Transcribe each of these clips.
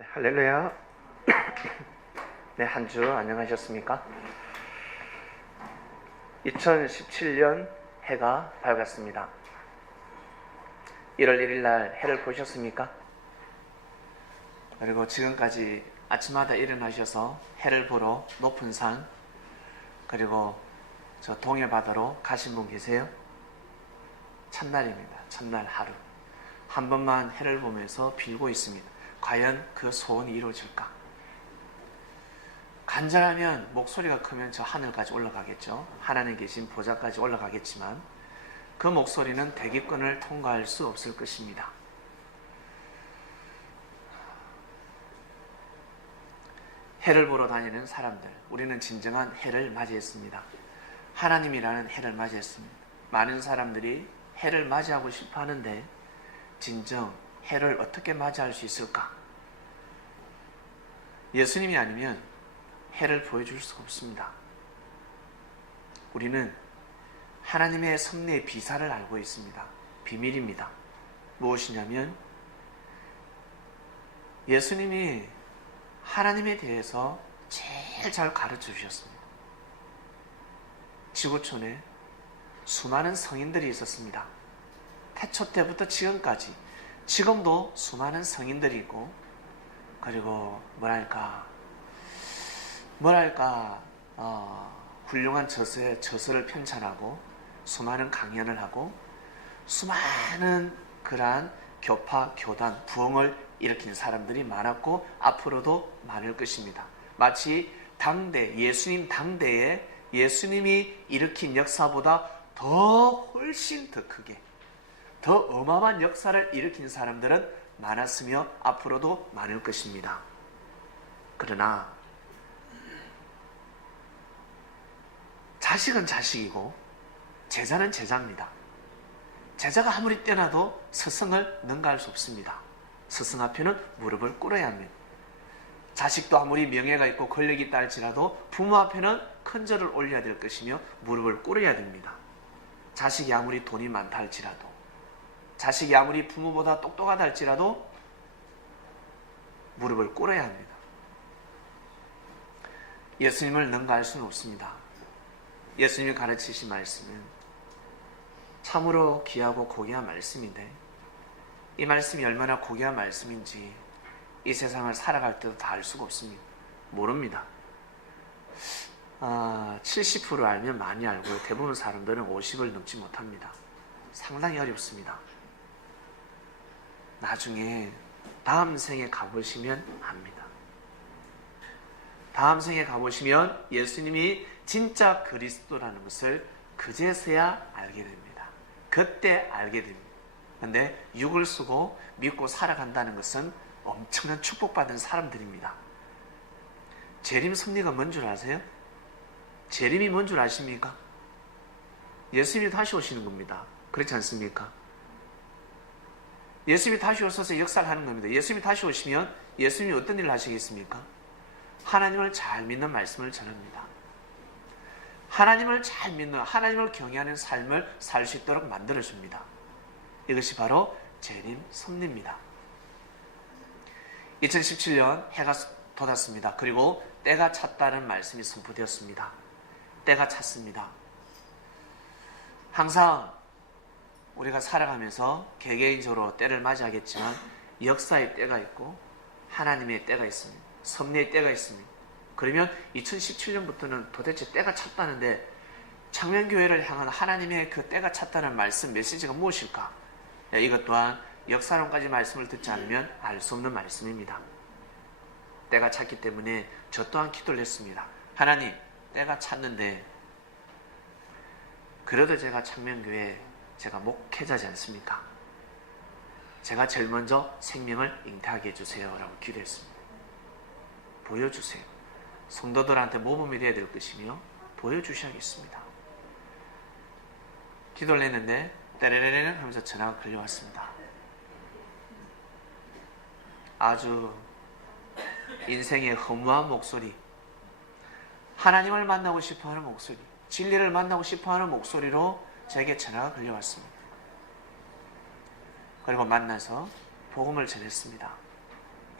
네, 할렐루야. 네, 한 주 안녕하셨습니까? 2017년 해가 밝았습니다. 1월 1일 날 해를 보셨습니까? 그리고 지금까지 아침마다 일어나셔서 해를 보러 높은 산, 그리고 저 동해바다로 가신 분 계세요? 첫날입니다. 첫날 하루. 한 번만 해를 보면서 빌고 있습니다. 과연 그 소원이 이루어질까? 간절하면, 목소리가 크면 저 하늘까지 올라가겠죠. 하나님 계신 보좌까지 올라가겠지만 그 목소리는 대기권을 통과할 수 없을 것입니다. 해를 보러 다니는 사람들, 우리는 진정한 해를 맞이했습니다. 하나님이라는 해를 맞이했습니다. 많은 사람들이 해를 맞이하고 싶어 하는데 진정 해를 어떻게 맞이할 수 있을까? 예수님이 아니면 해를 보여줄 수가 없습니다. 우리는 하나님의 섭리의 비사를 알고 있습니다. 비밀입니다. 무엇이냐면 예수님이 하나님에 대해서 제일 잘 가르쳐 주셨습니다. 지구촌에 수많은 성인들이 있었습니다. 태초 때부터 지금까지, 지금도 수많은 성인들이 있고, 그리고 훌륭한 저서를 편찬하고 수많은 강연을 하고 수많은 그러한 교파, 교단, 부흥을 일으킨 사람들이 많았고 앞으로도 많을 것입니다. 마치 당대, 예수님 당대에 예수님이 일으킨 역사보다 훨씬 더 크게, 더 어마어마한 역사를 일으킨 사람들은 많았으며 앞으로도 많을 것입니다. 그러나 자식은 자식이고 제자는 제자입니다. 제자가 아무리 뛰어나도 스승을 능가할 수 없습니다. 스승 앞에는 무릎을 꿇어야 합니다. 자식도 아무리 명예가 있고 권력이 있다 할지라도 부모 앞에는 큰 절을 올려야 될 것이며 무릎을 꿇어야 됩니다. 자식이 아무리 돈이 많다 할지라도, 자식이 아무리 부모보다 똑똑하다 할지라도 무릎을 꿇어야 합니다. 예수님을 능가할 수는 없습니다. 예수님이 가르치신 말씀은 참으로 귀하고 고귀한 말씀인데 이 말씀이 얼마나 고귀한 말씀인지 이 세상을 살아갈 때도 다 알 수가 없습니다. 모릅니다. 70% 알면 많이 알고요. 대부분 사람들은 50을 넘지 못합니다. 상당히 어렵습니다. 나중에 다음 생에 가보시면 압니다. 다음 생에 가보시면 예수님이 진짜 그리스도라는 것을 그제서야 알게 됩니다. 그때 알게 됩니다. 그런데 육을 쓰고 믿고 살아간다는 것은 엄청난 축복받은 사람들입니다. 재림 섭리가 뭔 줄 아세요? 재림이 뭔 줄 아십니까? 예수님이 다시 오시는 겁니다. 그렇지 않습니까? 예수님이 다시 오셔서 역사를 하는 겁니다. 예수님이 다시 오시면 예수님이 어떤 일을 하시겠습니까? 하나님을 잘 믿는 말씀을 전합니다. 하나님을 잘 믿는, 하나님을 경외하는 삶을 살 수 있도록 만들어줍니다. 이것이 바로 재림 섭리입니다. 2017년 해가 돋았습니다. 그리고 때가 찼다는 말씀이 선포되었습니다. 때가 찼습니다. 항상 우리가 살아가면서 개개인적으로 때를 맞이하겠지만 역사의 때가 있고 하나님의 때가 있습니다. 섭리의 때가 있습니다. 그러면 2017년부터는 도대체 때가 찼다는데 창명교회를 향한 하나님의 그 때가 찼다는 말씀, 메시지가 무엇일까? 이것 또한 역사론까지 말씀을 듣지 않으면 알 수 없는 말씀입니다. 때가 찼기 때문에 저 또한 기도를 했습니다. 하나님, 때가 찼는데 그래도 제가 창명교회 제가 목회자지 않습니까? 제가 제일 먼저 생명을 잉태하게 해주세요 라고 기도했습니다. 보여주세요. 성도들한테 모범이 되어야 될 것이며 보여주셔야겠습니다. 기도를 했는데 때레레레 하면서 전화가 걸려왔습니다. 아주 인생의 허무한 목소리, 하나님을 만나고 싶어하는 목소리, 진리를 만나고 싶어하는 목소리로 제게 전화가 걸려왔습니다. 그리고 만나서 복음을 전했습니다.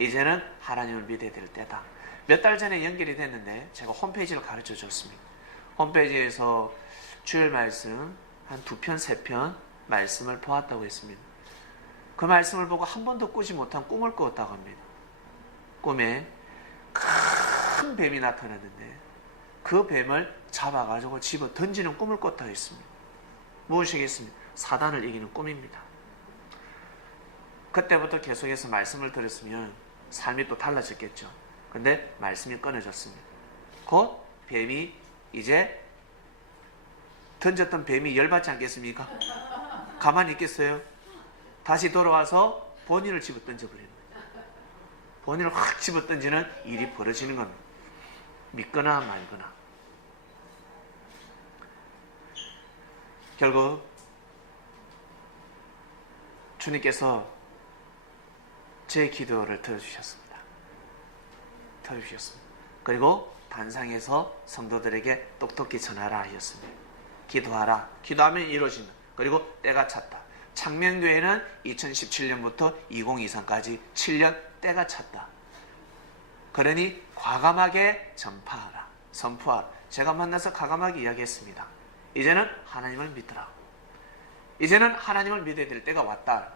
이제는 하나님을 믿어야 될 때다. 몇 달 전에 연결이 됐는데 제가 홈페이지를 가르쳐 줬습니다. 홈페이지에서 주일 말씀 한 2편, 3편 말씀을 보았다고 했습니다. 그 말씀을 보고 한 번도 꾸지 못한 꿈을 꾸었다고 합니다. 꿈에 큰 뱀이 나타났는데 그 뱀을 잡아가지고 집어 던지는 꿈을 꿨다고 했습니다. 무엇이겠습니까? 사단을 이기는 꿈입니다. 그때부터 계속해서 말씀을 들었으면 삶이 또 달라졌겠죠. 근데 말씀이 끊어졌습니다. 곧 뱀이 이제 던졌던 뱀이 열받지 않겠습니까? 가만히 있겠어요? 다시 돌아와서 본인을 집어 던져버리는 거예요. 본인을 확 집어 던지는 일이 벌어지는 겁니다. 믿거나 말거나. 결국 주님께서 제 기도를 들어주셨습니다. 들어주셨습니다. 그리고 단상에서 성도들에게 똑똑히 전하라 하셨습니다. 기도하라. 기도하면 이루어진다. 그리고 때가 찼다. 창명교회는 2017년부터 2023까지 7년 때가 찼다. 그러니 과감하게 전파하라. 선포하라. 제가 만나서 과감하게 이야기했습니다. 이제는 하나님을 믿으라. 이제는 하나님을 믿어야 될 때가 왔다.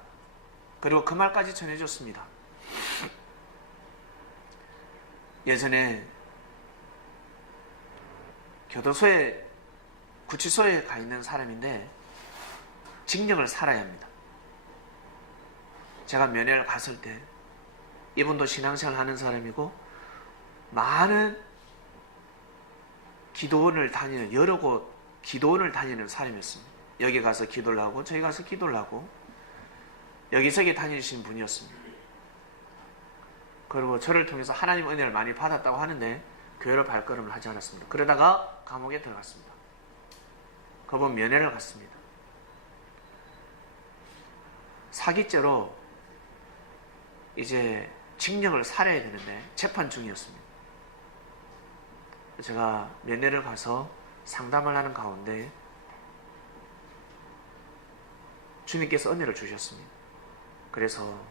그리고 그 말까지 전해줬습니다. 예전에 교도소에 구치소에 가 있는 사람인데 징역을 살아야 합니다. 제가 면회를 갔을 때 이분도 신앙생활 하는 사람이고 많은 기도원을 다니는 여러 곳 기도원을 다니는 사람이었습니다. 여기 가서 기도를 하고 저기 가서 기도를 하고 여기저기 다니신 분이었습니다. 그리고 저를 통해서 하나님 은혜를 많이 받았다고 하는데 교회로 발걸음을 하지 않았습니다. 그러다가 감옥에 들어갔습니다. 그분 면회를 갔습니다. 사기죄로 이제 징역을 살아야 되는데 재판 중이었습니다. 제가 면회를 가서 상담을 하는 가운데 주님께서 은혜를 주셨습니다. 그래서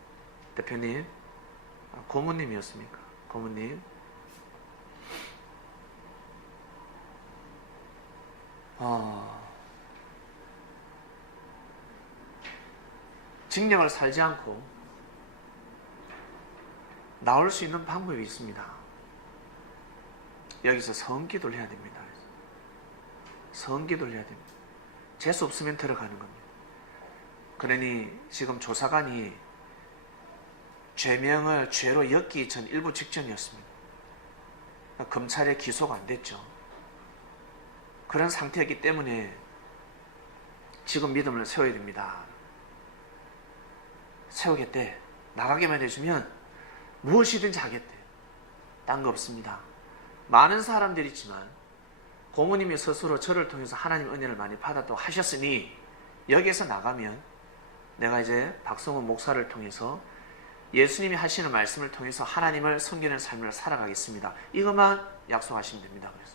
대표님, 고모님이었습니까? 고모님, 징역을 살지 않고 나올 수 있는 방법이 있습니다. 여기서 성기도를 해야 됩니다. 성기도를 해야 됩니다. 재수 없으면 들어가는 겁니다. 그러니 지금 조사관이 죄명을 죄로 엮기 전 일부 직전이었습니다. 검찰에 기소가 안 됐죠. 그런 상태였기 때문에 지금 믿음을 세워야 됩니다. 세우겠대. 나가게만 해주면 무엇이든지 하겠대. 딴 거 없습니다. 많은 사람들이 있지만 고모님이 스스로 저를 통해서 하나님 은혜를 많이 받았다고 하셨으니 여기에서 나가면 내가 이제 박성훈 목사를 통해서 예수님이 하시는 말씀을 통해서 하나님을 섬기는 삶을 살아가겠습니다. 이것만 약속하시면 됩니다. 그래서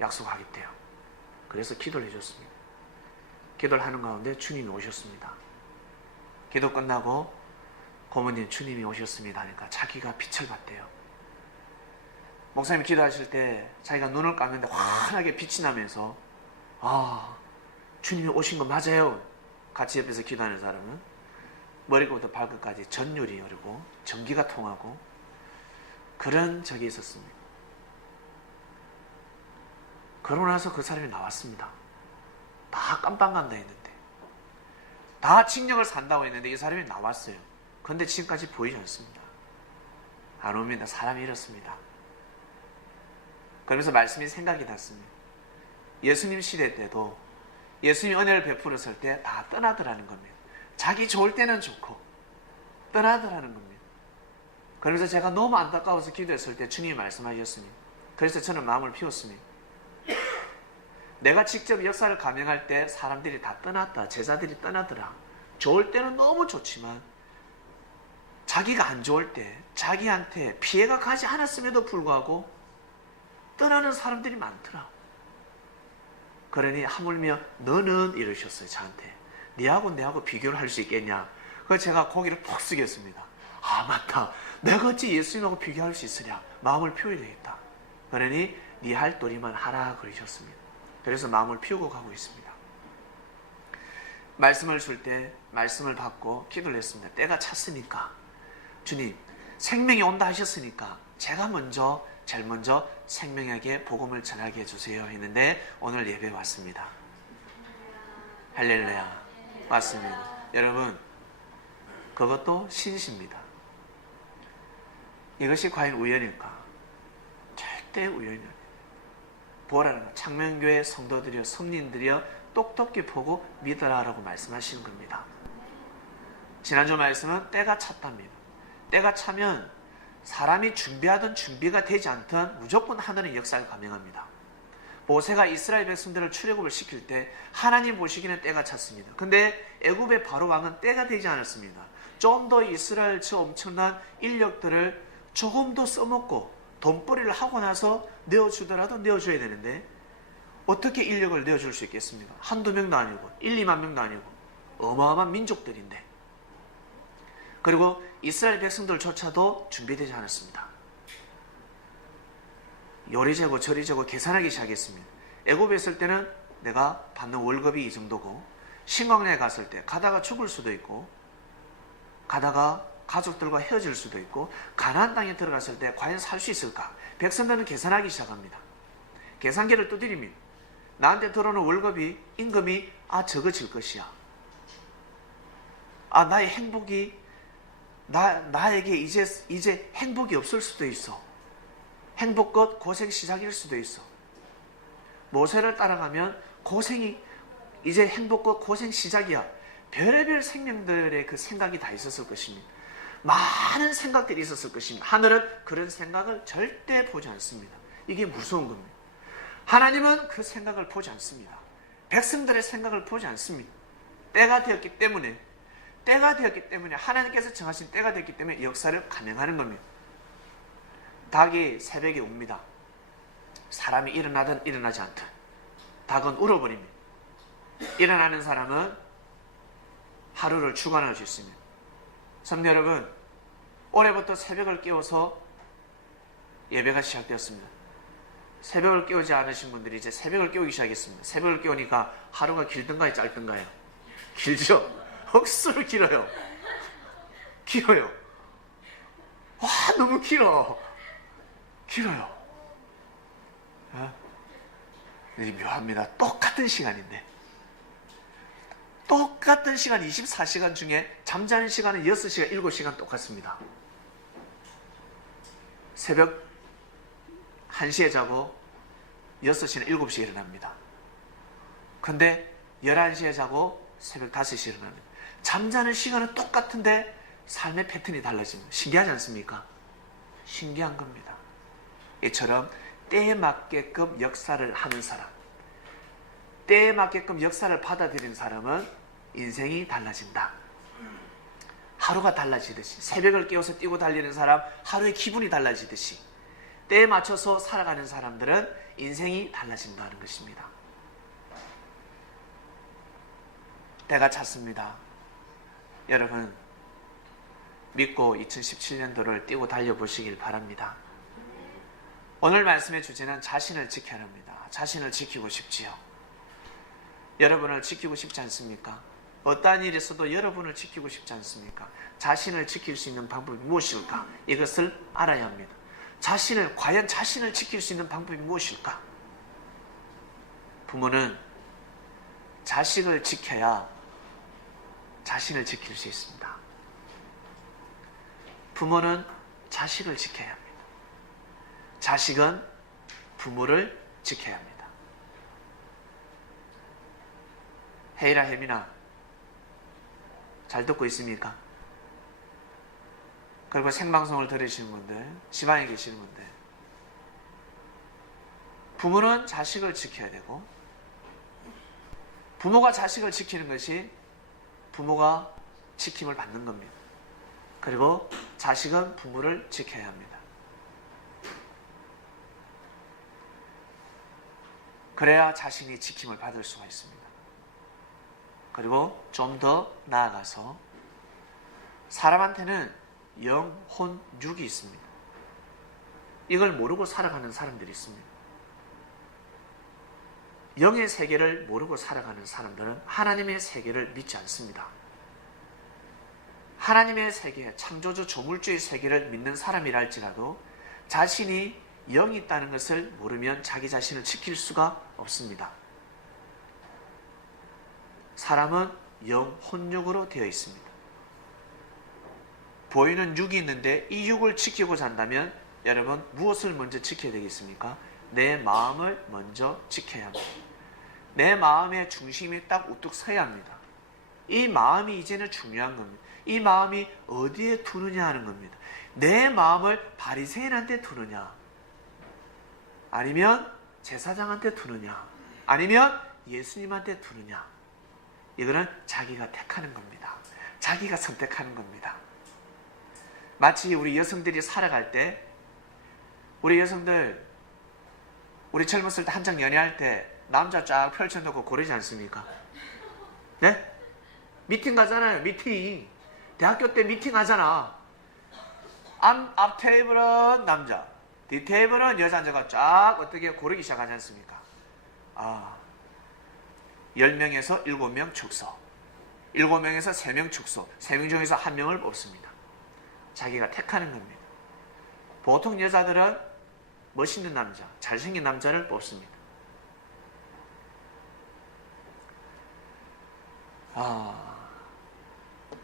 약속하겠대요. 그래서 기도를 해줬습니다. 기도를 하는 가운데 주님이 오셨습니다. 기도 끝나고 고모님 주님이 오셨습니다 하니까 자기가 빛을 봤대요. 목사님이 기도하실 때 자기가 눈을 감는데 환하게 빛이 나면서 주님이 오신 거 맞아요. 같이 옆에서 기도하는 사람은 머리부터 발끝까지 전율이 흐르고 전기가 통하고 그런 적이 있었습니다. 그러고 나서 그 사람이 나왔습니다. 다 깜빵간다 했는데 다 징역을 산다고 했는데 이 사람이 나왔어요. 그런데 지금까지 보이지 않습니다. 안 옵니다. 사람이 이렇습니다. 그러면서 말씀이 생각이 났습니다. 예수님 시대 때도 예수님이 은혜를 베풀었을 때 다 떠나더라는 겁니다. 자기 좋을 때는 좋고 떠나더라는 겁니다. 그래서 제가 너무 안타까워서 기도했을 때 주님이 말씀하셨습니다. 그래서 저는 마음을 피웠습니다. 내가 직접 역사를 감행할 때 사람들이 다 떠났다. 제자들이 떠나더라. 좋을 때는 너무 좋지만 자기가 안 좋을 때 자기한테 피해가 가지 않았음에도 불구하고 떠나는 사람들이 많더라. 그러니 하물며 너는 이러셨어요. 저한테. 네하고 내하고 비교를 할 수 있겠냐. 그래서 제가 고개를 푹 숙였습니다. 아 맞다, 내가 어찌 예수님하고 비교할 수 있으랴. 마음을 피워야 되겠다. 그러니 네 할 도리만 하라 그러셨습니다. 그래서 마음을 피우고 가고 있습니다. 말씀을 줄 때 말씀을 받고 기도를 했습니다. 때가 찼으니까 주님 생명이 온다 하셨으니까 제가 제일 먼저 생명에게 복음을 전하게 해주세요 했는데 오늘 예배에 왔습니다. 할렐루야. 왔습니다. 여러분, 그것도 신시입니다. 이것이 과연 우연일까? 절대 우연이 아니에요. 보라는 창명교회 성도들이여 성린들이여 똑똑히 보고 믿어라라고 말씀하시는 겁니다. 지난주 말씀은 때가 찼답니다. 때가 차면 사람이 준비하든 준비가 되지 않든 무조건 하늘의 역사를 감행합니다. 모세가 이스라엘 백성들을 출애굽을 시킬 때 하나님 보시기에는 때가 찼습니다. 근데 애굽의 바로 왕은 때가 되지 않았습니다. 좀 더 이스라엘 저 엄청난 인력들을 조금 더 써먹고 돈벌이를 하고 나서 내어주더라도 내어줘야 되는데 어떻게 인력을 내어줄 수 있겠습니까? 한두 명도 아니고 1, 2만 명도 아니고 어마어마한 민족들인데. 그리고 이스라엘 백성들조차도 준비되지 않았습니다. 요리재고 저리재고 계산하기 시작했습니다. 애굽에 있을 때는 내가 받는 월급이 이 정도고 신광야에 갔을 때 가다가 죽을 수도 있고 가다가 가족들과 헤어질 수도 있고 가나안 땅에 들어갔을 때 과연 살 수 있을까? 백성들은 계산하기 시작합니다. 계산기를 두드립니다. 나한테 들어오는 월급이 임금이 적어질 것이야. 나의 행복이 나에게 이제 행복이 없을 수도 있어. 행복 끝 고생 시작일 수도 있어. 모세를 따라가면 고생이 이제 행복 끝 고생 시작이야. 별의별 생명들의 그 생각이 다 있었을 것입니다. 많은 생각들이 있었을 것입니다. 하늘은 그런 생각을 절대 보지 않습니다. 이게 무서운 겁니다. 하나님은 그 생각을 보지 않습니다. 백성들의 생각을 보지 않습니다. 때가 되었기 때문에 하나님께서 정하신 때가 되었기 때문에 역사를 감행하는 겁니다. 닭이 새벽에 옵니다. 사람이 일어나든 일어나지 않든 닭은 울어버립니다. 일어나는 사람은 하루를 주관할 수 있습니다. 성도 여러분, 올해부터 새벽을 깨워서 예배가 시작되었습니다. 새벽을 깨우지 않으신 분들이 이제 새벽을 깨우기 시작했습니다. 새벽을 깨우니까 하루가 길든가요, 짧든가요? 길죠? 억수로 길어요. 길어요. 와, 너무 길어요. 묘합니다. 똑같은 시간인데. 똑같은 시간 24시간 중에 잠자는 시간은 6시간, 7시간 똑같습니다. 새벽 1시에 자고 6시나 7시에 일어납니다. 근데 11시에 자고 새벽 5시에 일어납니다. 잠자는 시간은 똑같은데 삶의 패턴이 달라집니다. 신기하지 않습니까? 신기한 겁니다. 이처럼 때에 맞게끔 역사를 하는 사람, 때에 맞게끔 역사를 받아들이는 사람은 인생이 달라진다. 하루가 달라지듯이, 새벽을 깨워서 뛰고 달리는 사람 하루의 기분이 달라지듯이 때에 맞춰서 살아가는 사람들은 인생이 달라진다는 것입니다. 때가 찼습니다. 여러분, 믿고 2017년도를 뛰고 달려보시길 바랍니다. 오늘 말씀의 주제는 자신을 지켜야 합니다. 자신을 지키고 싶지요. 여러분을 지키고 싶지 않습니까? 어떠한 일이 있어도 여러분을 지키고 싶지 않습니까? 자신을 지킬 수 있는 방법이 무엇일까? 이것을 알아야 합니다. 과연 자신을 지킬 수 있는 방법이 무엇일까? 부모는 자식을 지켜야 자신을 지킬 수 있습니다. 부모는 자식을 지켜야 합니다. 자식은 부모를 지켜야 합니다. 혜이라, 혜민아, 잘 듣고 있습니까? 그리고 생방송을 들으시는 분들, 지방에 계시는 분들, 부모는 자식을 지켜야 되고, 부모가 자식을 지키는 것이 부모가 지킴을 받는 겁니다. 그리고 자식은 부모를 지켜야 합니다. 그래야 자신이 지킴을 받을 수가 있습니다. 그리고 좀 더 나아가서 사람한테는 영, 혼, 육이 있습니다. 이걸 모르고 살아가는 사람들이 있습니다. 영의 세계를 모르고 살아가는 사람들은 하나님의 세계를 믿지 않습니다. 하나님의 세계, 창조주 조물주의 세계를 믿는 사람이라 할지라도 자신이 영이 있다는 것을 모르면 자기 자신을 지킬 수가 없습니다. 사람은 영, 혼육으로 되어 있습니다. 보이는 육이 있는데 이 육을 지키고자 한다면 여러분 무엇을 먼저 지켜야 되겠습니까? 내 마음을 먼저 지켜야 합니다. 내 마음의 중심이 딱 우뚝 서야 합니다. 이 마음이 이제는 중요한 겁니다. 이 마음이 어디에 두느냐 하는 겁니다. 내 마음을 바리새인한테 두느냐, 아니면 제사장한테 두느냐, 아니면 예수님한테 두느냐, 이거는 자기가 택하는 겁니다. 자기가 선택하는 겁니다. 마치 우리 여성들이 살아갈 때, 우리 여성들 우리 젊었을 때 한창 연애할 때 남자 쫙 펼쳐놓고 고르지 않습니까? 네? 미팅 가잖아요. 미팅. 대학교 때 미팅 하잖아. 앞 테이블은 남자, 뒤 테이블은 여자 앉아가 쫙 어떻게 고르기 시작하지 않습니까? 10명에서 7명 축소, 7명에서 3명 축소, 3명 중에서 1명을 뽑습니다. 자기가 택하는 겁니다. 보통 여자들은 멋있는 남자, 잘생긴 남자를 뽑습니다.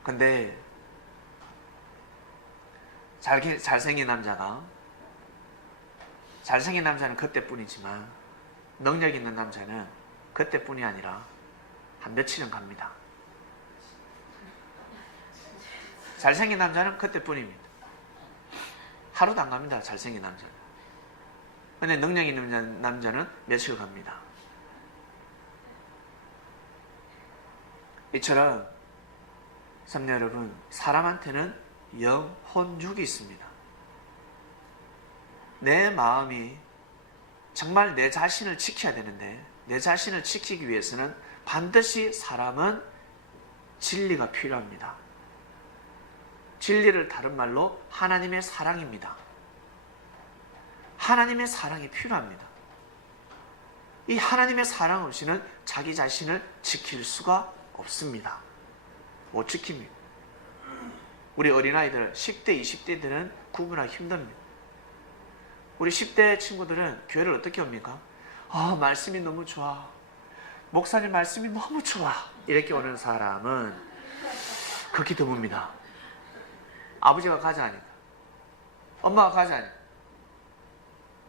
근데 잘생긴 남자는 그때뿐이지만 능력 있는 남자는 그때뿐이 아니라 한 며칠은 갑니다. 잘생긴 남자는 그때뿐입니다. 하루도 안 갑니다. 잘생긴 남자는. 근데 능력 있는 남자는 며칠 갑니다. 이처럼 삼녀 여러분, 사람한테는 영, 혼, 육이 있습니다. 내 마음이 정말 내 자신을 지켜야 되는데, 내 자신을 지키기 위해서는 반드시 사람은 진리가 필요합니다. 진리를 다른 말로 하나님의 사랑입니다. 하나님의 사랑이 필요합니다. 이 하나님의 사랑 없이는 자기 자신을 지킬 수가 없습니다. 못 지킵니다. 우리 어린아이들 10대, 20대들은 구분하기 힘듭니다. 우리 10대 친구들은 교회를 어떻게 옵니까? 말씀이 너무 좋아. 목사님 말씀이 너무 좋아. 이렇게 오는 사람은 극히 드뭅니다. 아버지가 가자 하니까, 엄마가 가자 하니까,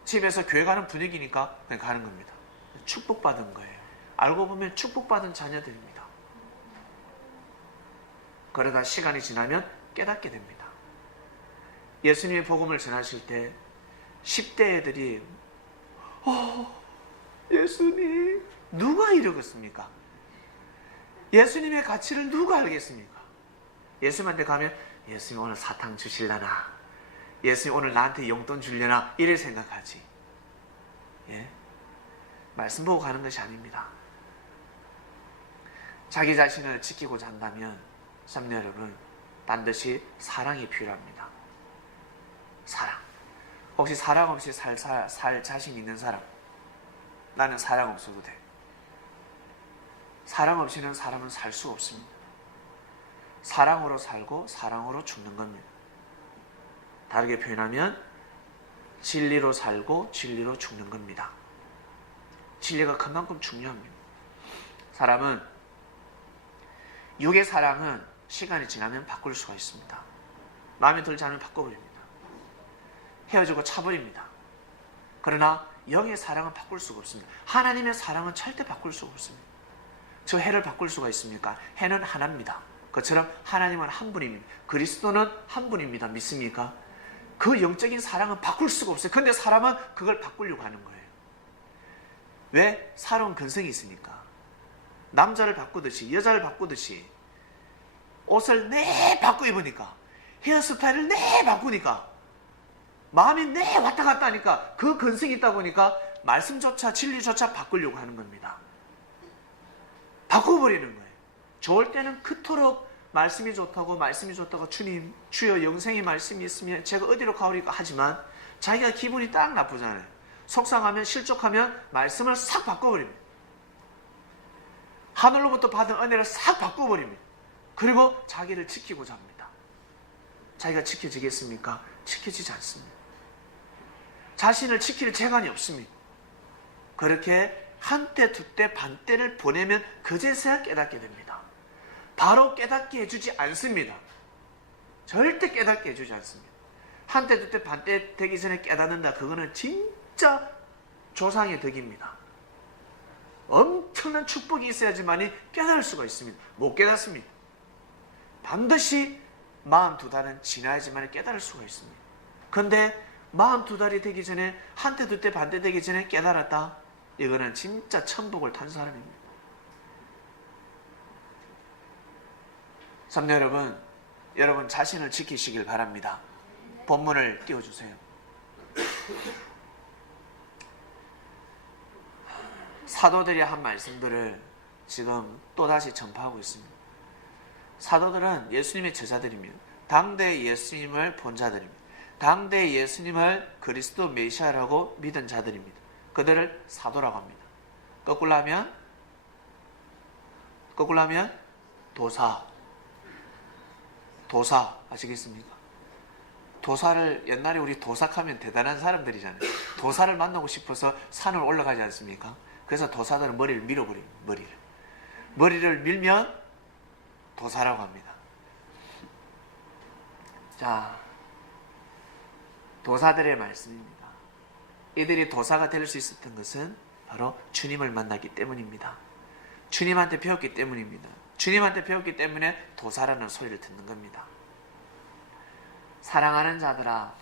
집에서 교회 가는 분위기니까 그냥 가는 겁니다. 축복받은 거예요. 알고 보면 축복받은 자녀들입니다. 그러다 시간이 지나면 깨닫게 됩니다. 예수님의 복음을 전하실 때 10대 애들이 예수님 누가 이러겠습니까? 예수님의 가치를 누가 알겠습니까? 예수님한테 가면 예수님 오늘 사탕 주실라나, 예수님 오늘 나한테 용돈 주려나, 이를 생각하지. 말씀 보고 가는 것이 아닙니다. 자기 자신을 지키고자 한다면 삼녀 여러분, 반드시 사랑이 필요합니다. 사랑. 혹시 사랑 없이 살 자신 있는 사람? 나는 사랑 없어도 돼. 사랑 없이는 사람은 살 수 없습니다. 사랑으로 살고 사랑으로 죽는 겁니다. 다르게 표현하면 진리로 살고 진리로 죽는 겁니다. 진리가 그만큼 중요합니다. 사람은, 육의 사랑은 시간이 지나면 바꿀 수가 있습니다. 마음에 들지 않으면 바꿔버립니다. 헤어지고 차버립니다. 그러나 영의 사랑은 바꿀 수가 없습니다. 하나님의 사랑은 절대 바꿀 수가 없습니다. 저 해를 바꿀 수가 있습니까? 해는 하나입니다. 그처럼 하나님은 한 분입니다. 그리스도는 한 분입니다. 믿습니까? 그 영적인 사랑은 바꿀 수가 없어요. 그런데 사람은 그걸 바꾸려고 하는 거예요. 왜? 사로운 근성이 있으니까. 남자를 바꾸듯이, 여자를 바꾸듯이, 옷을 내 바꿔 입으니까, 헤어스타일을 내 바꾸니까, 마음이 내 왔다 갔다 하니까, 그 근성이 있다 보니까 말씀조차 진리조차 바꾸려고 하는 겁니다. 바꿔버리는 거예요. 좋을 때는 그토록 말씀이 좋다고 주님, 주여 영생의 말씀이 있으면 제가 어디로 가오리까 하지만 자기가 기분이 딱 나쁘잖아요. 속상하면, 실족하면 말씀을 싹 바꿔버립니다. 하늘로부터 받은 은혜를 싹 바꿔버립니다. 그리고 자기를 지키고자 합니다. 자기가 지켜지겠습니까? 지켜지지 않습니다. 자신을 지킬 재간이 없습니다. 그렇게 한때 두때 반때를 보내면 그제서야 깨닫게 됩니다. 바로 깨닫게 해주지 않습니다. 절대 깨닫게 해주지 않습니다. 한때 두때 반때 되기 전에 깨닫는다. 그거는 진짜 조상의 덕입니다. 엄청난 축복이 있어야지만이 깨달을 수가 있습니다. 못 깨닫습니다. 반드시 42달은 지나야지만 깨달을 수가 있습니다. 그런데 42달이 되기 전에, 한때 두때 반때 되기 전에 깨달았다. 이거는 진짜 천복을 탄 사람입니다. 삼녀 여러분 자신을 지키시길 바랍니다. 본문을 띄워주세요. 사도들이 한 말씀들을 지금 또다시 전파하고 있습니다. 사도들은 예수님의 제자들입니다. 당대 예수님을 본 자들입니다. 당대 예수님을 그리스도 메시아라고 믿은 자들입니다. 그들을 사도라고 합니다. 거꾸로 하면 도사 아시겠습니까? 도사를 옛날에 우리 도삭하면 대단한 사람들이잖아요. 도사를 만나고 싶어서 산을 올라가지 않습니까? 그래서 도사들은 머리를 밀어버립니다. 머리를 밀면 도사라고 합니다. 자, 도사들의 말씀입니다. 이들이 도사가 될 수 있었던 것은 바로 주님을 만났기 때문입니다. 주님한테 배웠기 때문입니다. 주님한테 배웠기 때문에 도사라는 소리를 듣는 겁니다. 사랑하는 자들아,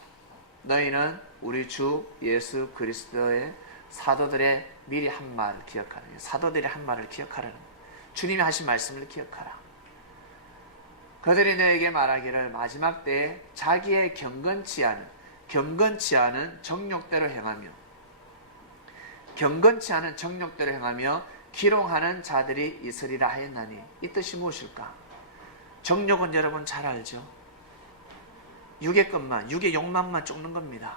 너희는 우리 주 예수 그리스도의 사도들의 미리 한 말을 기억하라. 사도들이 한 말을 기억하라는 거예요. 주님이 하신 말씀을 기억하라. 그들이 너에게 말하기를 마지막 때에 자기의 경건치 않은 정욕대로 행하며 기롱하는 자들이 있으리라 하였나니, 이 뜻이 무엇일까? 정욕은 여러분 잘 알죠? 육의 것만, 육의 욕망만 쫓는 겁니다.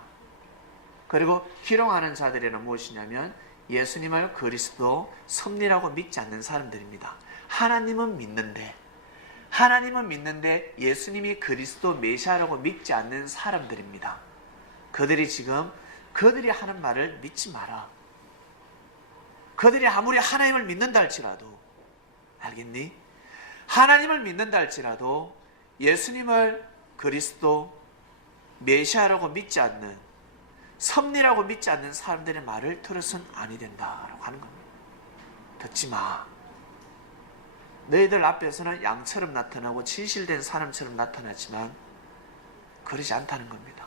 그리고 기롱하는 자들이란 무엇이냐면 예수님을 그리스도 섭리라고 믿지 않는 사람들입니다. 하나님은 믿는데 예수님이 그리스도 메시아라고 믿지 않는 사람들입니다. 그들이 하는 말을 믿지 마라. 그들이 아무리 하나님을 믿는다 할지라도, 알겠니? 하나님을 믿는다 할지라도 예수님을 그리스도 메시아라고 믿지 않는, 섭리라고 믿지 않는 사람들의 말을 들어서는 아니 된다라고 하는 겁니다. 듣지 마. 너희들 앞에서는 양처럼 나타나고 진실된 사람처럼 나타나지만 그러지 않다는 겁니다.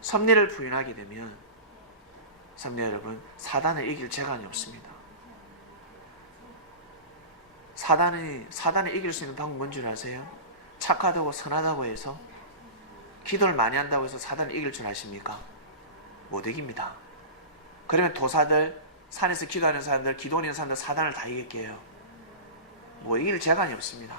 섭리를 부인하게 되면 삼녀 여러분, 사단을 이길 재간이 없습니다. 사단을 이길 수 있는 방법은 뭔지 아세요? 착하다고 선하다고 해서, 기도를 많이 한다고 해서 사단을 이길 줄 아십니까? 못 이깁니다. 그러면 도사들, 산에서 기도하는 사람들, 기도 있는 사람들 사단을 다 이길게요. 뭐 이길 재간이 없습니다.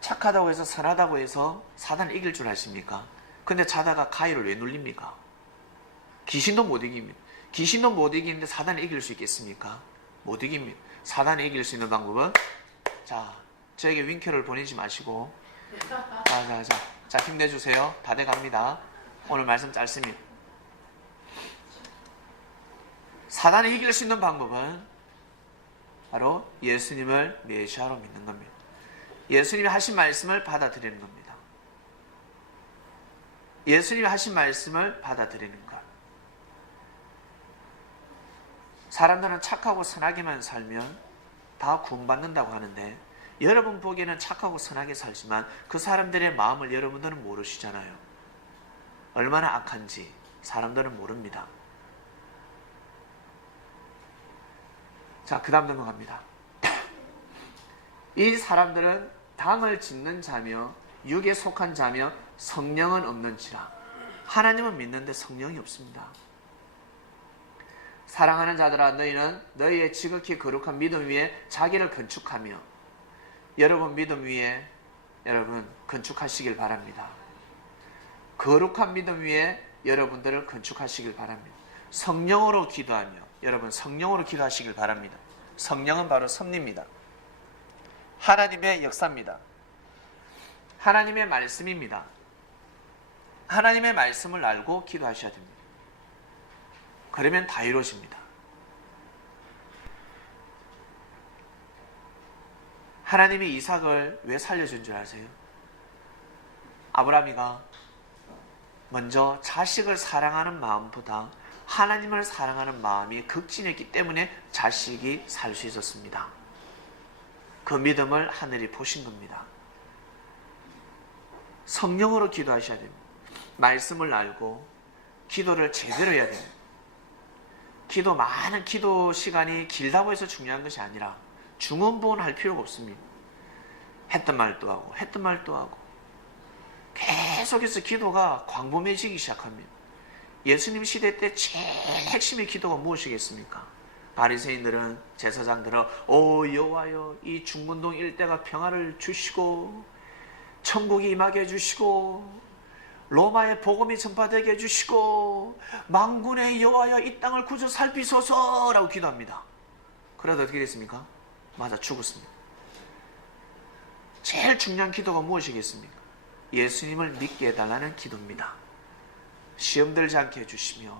착하다고 해서 선하다고 해서 사단을 이길 줄 아십니까? 근데 자다가 가위를 왜 눌립니까? 귀신도 못 이깁니다. 귀신도 못 이기는데 사단을 이길 수 있겠습니까? 못 이깁니다. 사단을 이길 수 있는 방법은, 자, 저에게 윙크를 보내지 마시고, 자, 힘내주세요. 다 돼갑니다. 오늘 말씀 짧습니다. 사단을 이길 수 있는 방법은 바로 예수님을 메시아로 믿는 겁니다. 예수님이 하신 말씀을 받아들이는 겁니다. 예수님이 하신 말씀을 받아들이는 것. 사람들은 착하고 선하게만 살면 다 구원받는다고 하는데, 여러분 보기에는 착하고 선하게 살지만 그 사람들의 마음을 여러분들은 모르시잖아요. 얼마나 악한지 사람들은 모릅니다. 자, 그 다음 넘어갑니다. 이 사람들은 당을 짓는 자며 육에 속한 자며 성령은 없는지라. 하나님은 믿는데 성령이 없습니다. 사랑하는 자들아 너희는 너희의 지극히 거룩한 믿음 위에 자기를 건축하며 여러분 믿음 위에 여러분 건축하시길 바랍니다. 거룩한 믿음 위에 여러분들을 건축하시길 바랍니다. 성령으로 기도하며 여러분 성령으로 기도하시길 바랍니다. 성령은 바로 섭리입니다. 하나님의 역사입니다. 하나님의 말씀입니다. 하나님의 말씀을 알고 기도하셔야 됩니다. 그러면 다 이루어집니다. 하나님이 이삭을 왜 살려준 줄 아세요? 아브라함이가 먼저 자식을 사랑하는 마음보다 하나님을 사랑하는 마음이 극진했기 때문에 자식이 살 수 있었습니다. 그 믿음을 하늘이 보신 겁니다. 성령으로 기도하셔야 됩니다. 말씀을 알고 기도를 제대로 해야 됩니다. 많은 기도 시간이 길다고 해서 중요한 것이 아니라 중언부언할 필요가 없습니다. 했던 말도 하고 계속해서 기도가 광범해지기 시작합니다. 예수님 시대 때 제일 핵심의 기도가 무엇이겠습니까? 바리새인들은 제사장들은 오 여호와여 이 중문동 일대가 평화를 주시고 천국이 임하게 해주시고 로마의 복음이 전파되게 해주시고 만군의 여호와여 이 땅을 구조 살피소서라고 기도합니다. 그러다 어떻게 됐습니까? 맞아 죽었습니다. 제일 중요한 기도가 무엇이겠습니까? 예수님을 믿게 해달라는 기도입니다. 시험 들지 않게 해주시며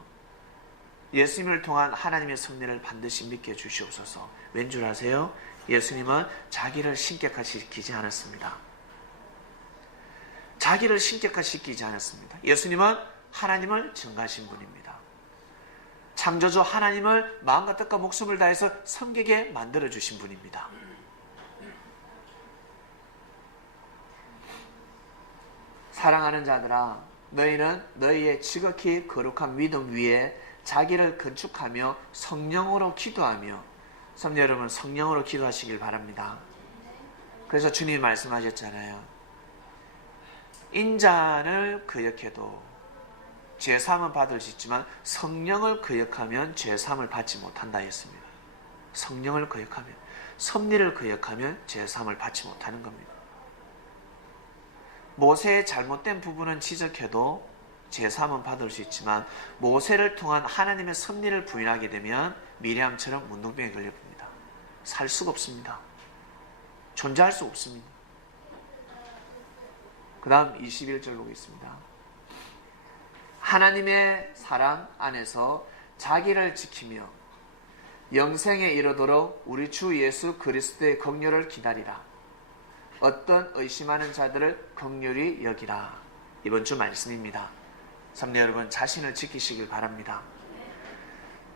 예수님을 통한 하나님의 섭리를 반드시 믿게 해주시옵소서. 왠 줄 아세요? 예수님은 자기를 신격화시키지 않았습니다. 자기를 신격화시키지 않았습니다. 예수님은 하나님을 증가하신 분입니다. 창조주 하나님을 마음과 뜻과 목숨을 다해서 섬기게 만들어주신 분입니다. 사랑하는 자들아 너희는 너희의 지극히 거룩한 믿음 위에 자기를 건축하며 성령으로 기도하며 성도 여러분 성령으로 기도하시길 바랍니다. 그래서 주님이 말씀하셨잖아요. 인자를 거역해도 죄사함은 받을 수 있지만 성령을 거역하면 죄사함을 받지 못한다 했습니다. 성령을 거역하면 섭리를 거역하면 죄사함을 받지 못하는 겁니다. 모세의 잘못된 부분은 지적해도 죄사함은 받을 수 있지만 모세를 통한 하나님의 섭리를 부인하게 되면 미리암처럼 문둥병에 걸려봅니다. 살 수가 없습니다. 존재할 수 없습니다. 그 다음 21절 보겠습니다. 하나님의 사랑 안에서 자기를 지키며 영생에 이르도록 우리 주 예수 그리스도의 긍휼을 기다리라. 어떤 의심하는 자들을 긍휼히 여기라. 이번 주 말씀입니다. 성도 여러분 자신을 지키시길 바랍니다.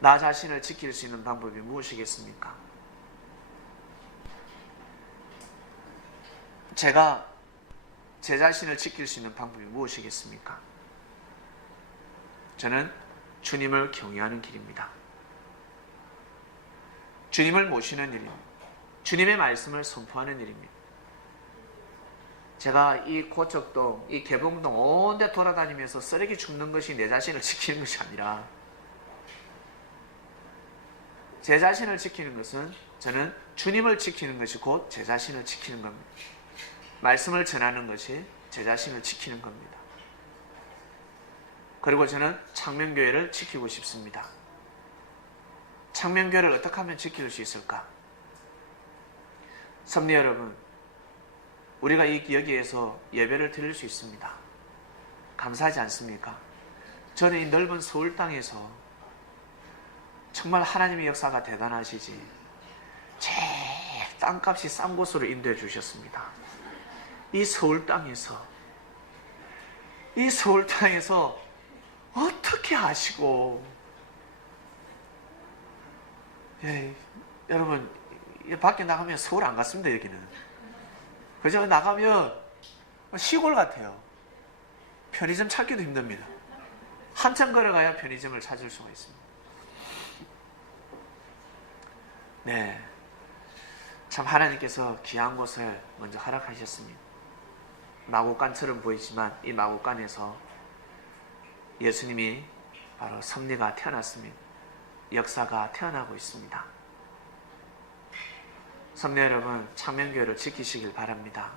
나 자신을 지킬 수 있는 방법이 무엇이겠습니까? 제가 제 자신을 지킬 수 있는 방법이 무엇이겠습니까? 저는 주님을 경외하는 길입니다. 주님을 모시는 일입니다. 주님의 말씀을 선포하는 일입니다. 제가 이 고척동, 이 개봉동 온 데 돌아다니면서 쓰레기 줍는 것이 내 자신을 지키는 것이 아니라 제 자신을 지키는 것은 저는 주님을 지키는 것이 곧 제 자신을 지키는 겁니다. 말씀을 전하는 것이 제 자신을 지키는 겁니다. 그리고 저는 창명교회를 지키고 싶습니다. 창명교회를 어떻게 하면 지킬 수 있을까? 성도 여러분, 우리가 여기에서 예배를 드릴 수 있습니다. 감사하지 않습니까? 저는 이 넓은 서울 땅에서 정말 하나님의 역사가 대단하시지 제일 땅값이 싼 곳으로 인도해 주셨습니다. 이 서울 땅에서 어떻게 아시고 여러분 밖에 나가면 서울 안 갔습니다. 여기는 그저 나가면 시골 같아요. 편의점 찾기도 힘듭니다. 한참 걸어가야 편의점을 찾을 수가 있습니다. 네, 참 하나님께서 귀한 곳을 먼저 허락하셨습니다. 마곡간처럼 보이지만 이 마곡간에서 예수님이 바로 섭리가 태어났습니다. 역사가 태어나고 있습니다. 성도 여러분, 창명교회를 지키시길 바랍니다.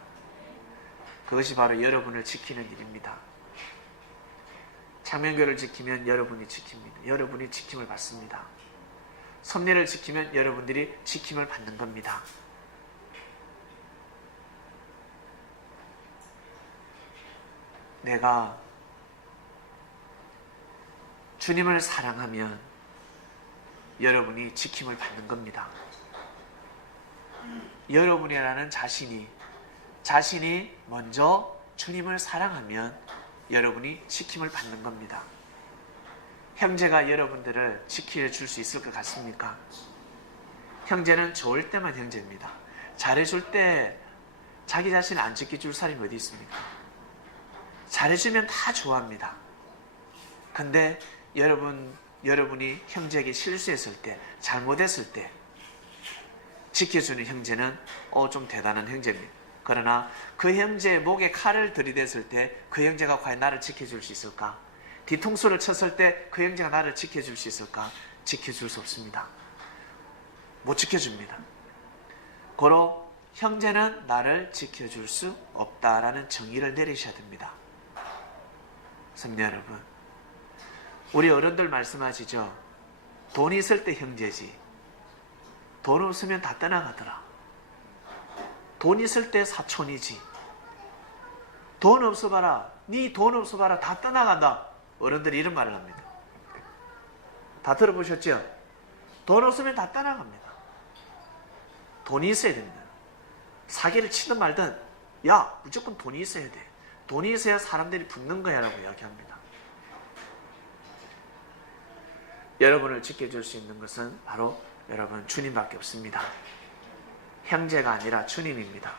그것이 바로 여러분을 지키는 일입니다. 창명교회를 지키면 여러분이 지킵니다. 여러분이 지킴을 받습니다. 섭리를 지키면 여러분들이 지킴을 받는 겁니다. 내가 주님을 사랑하면 여러분이 지킴을 받는 겁니다. 여러분이라는 자신이 먼저 주님을 사랑하면 여러분이 지킴을 받는 겁니다. 형제가 여러분들을 지켜줄 수 있을 것 같습니까? 형제는 좋을 때만 형제입니다. 잘해줄 때 자기 자신을 안 지켜줄 사람이 어디 있습니까? 잘해주면 다 좋아합니다. 근데 여러분이 형제에게 실수했을 때, 잘못했을 때 지켜주는 형제는 좀 대단한 형제입니다. 그러나 그 형제의 목에 칼을 들이댔을 때 그 형제가 과연 나를 지켜줄 수 있을까? 뒤통수를 쳤을 때 그 형제가 나를 지켜줄 수 있을까? 지켜줄 수 없습니다. 못 지켜줍니다. 고로 형제는 나를 지켜줄 수 없다라는 정의를 내리셔야 됩니다. 성도 여러분, 우리 어른들 말씀하시죠. 돈 있을 때 형제지, 돈 없으면 다 떠나가더라. 돈 있을 때 사촌이지, 돈 없어봐라, 네 돈 없어봐라, 다 떠나간다. 어른들이 이런 말을 합니다. 다 들어보셨죠? 돈 없으면 다 떠나갑니다. 돈이 있어야 됩니다. 사기를 치든 말든 야, 무조건 돈이 있어야 돼. 돈이 있어야 사람들이 붙는 거야 라고 이야기합니다. 여러분을 지켜줄 수 있는 것은 바로 여러분 주님밖에 없습니다. 형제가 아니라 주님입니다.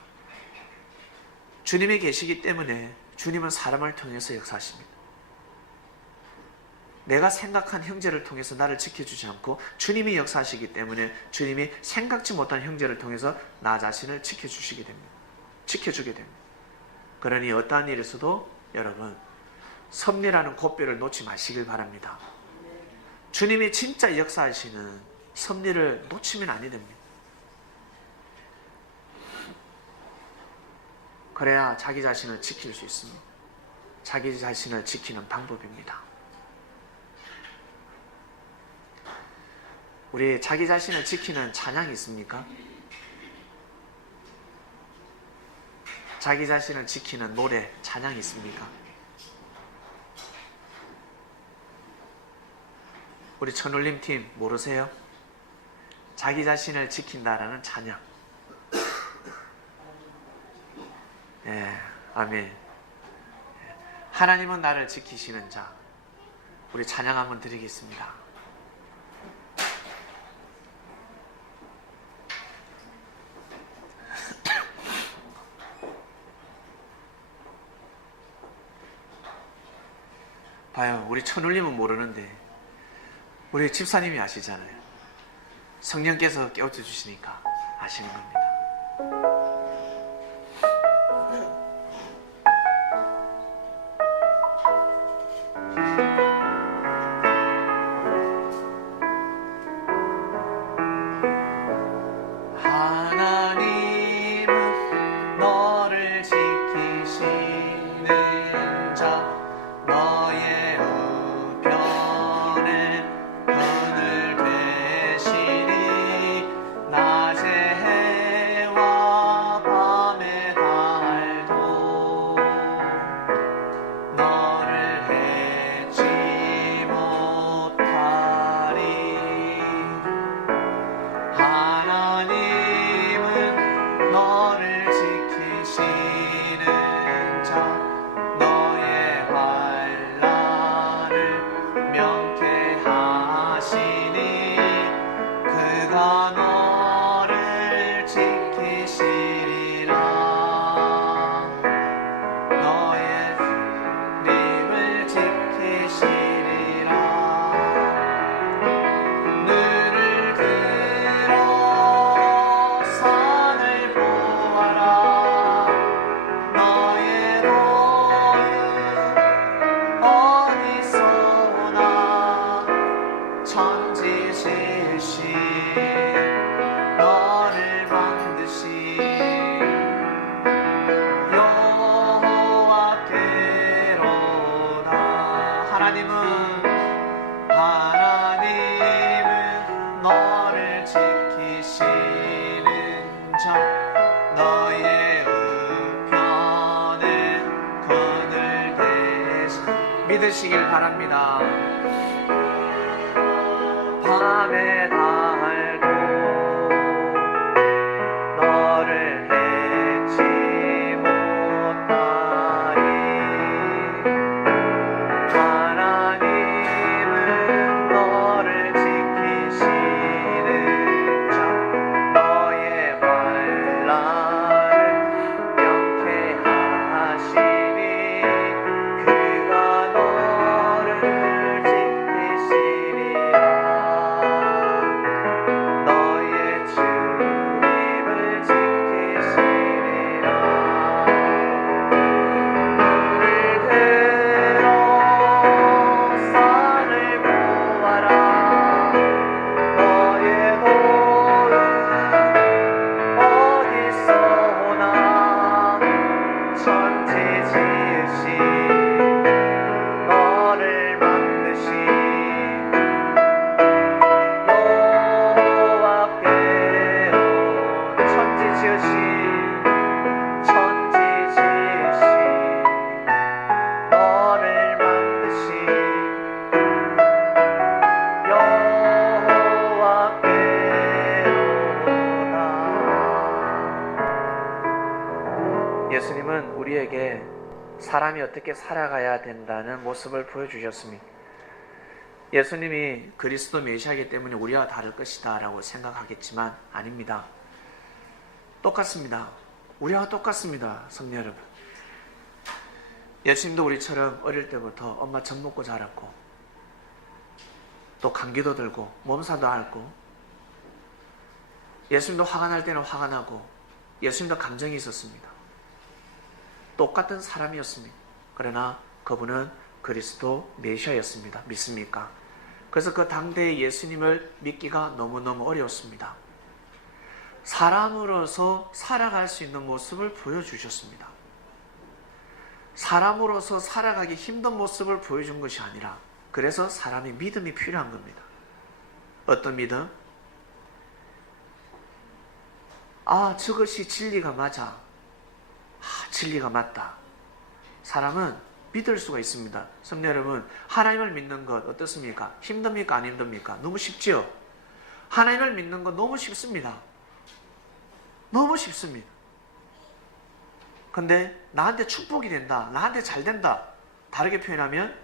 주님이 계시기 때문에 주님은 사람을 통해서 역사하십니다. 내가 생각한 형제를 통해서 나를 지켜주지 않고 주님이 역사하시기 때문에 주님이 생각지 못한 형제를 통해서 나 자신을 지켜주게 됩니다. 그러니 어떠한 일에서도 여러분 섭리라는 곶배를 놓지 마시길 바랍니다. 주님이 진짜 역사하시는 섭리를 놓치면 아니 됩니다. 그래야 자기 자신을 지킬 수 있습니다. 자기 자신을 지키는 방법입니다. 우리 자기 자신을 지키는 찬양이 있습니까? 자기 자신을 지키는 노래, 찬양이 있습니까? 우리 천울림 팀 모르세요? 자기 자신을 지킨다라는 찬양. 예, 아멘. 하나님은 나를 지키시는 자. 우리 찬양 한번 드리겠습니다. 봐요, 우리 천울림은 모르는데 우리 집사님이 아시잖아요. 성령께서 깨우쳐 주시니까 아시는 겁니다. 하나님은 너를 지키시는 자, 너의 우편에 그늘 되시니 낮의 해와 믿으시길 바랍니다. 밤에 달고 너를 해치 못하리. 하나님은 너를 지키시는 자, 너의 반란을 명쾌하시니 그가 너를 지키시리라. 너의 주님을 지키시리라. 눈을 들어 산을 보아라. 너의 도는 어디서 오나. 천지 지으신 너를 만드신 여호와께로. 천지 지으신 너를 만드신 여호와께로다. 예수님은 우리에게 사람이 어떻게 살아가야 된다는 모습을 보여주셨습니다. 예수님이 그리스도 메시아이기 때문에 우리와 다를 것이다 라고 생각하겠지만 아닙니다. 똑같습니다. 우리와 똑같습니다. 성도 여러분, 예수님도 우리처럼 어릴 때부터 엄마 젖 먹고 자랐고 또 감기도 들고 몸살도 앓고, 예수님도 화가 날 때는 화가 나고 예수님도 감정이 있었습니다. 똑같은 사람이었습니다. 그러나 그분은 그리스도 메시아였습니다. 믿습니까? 그래서 그 당대의 예수님을 믿기가 너무너무 어려웠습니다. 사람으로서 살아갈 수 있는 모습을 보여주셨습니다. 사람으로서 살아가기 힘든 모습을 보여준 것이 아니라, 그래서 사람의 믿음이 필요한 겁니다. 어떤 믿음? 아, 저것이 진리가 맞아. 진리가 맞다. 사람은 믿을 수가 있습니다. 성도 여러분, 하나님을 믿는 것 어떻습니까? 힘듭니까? 안 힘듭니까? 너무 쉽죠? 하나님을 믿는 것 너무 쉽습니다. 너무 쉽습니다. 근데 나한테 축복이 된다, 나한테 잘 된다, 다르게 표현하면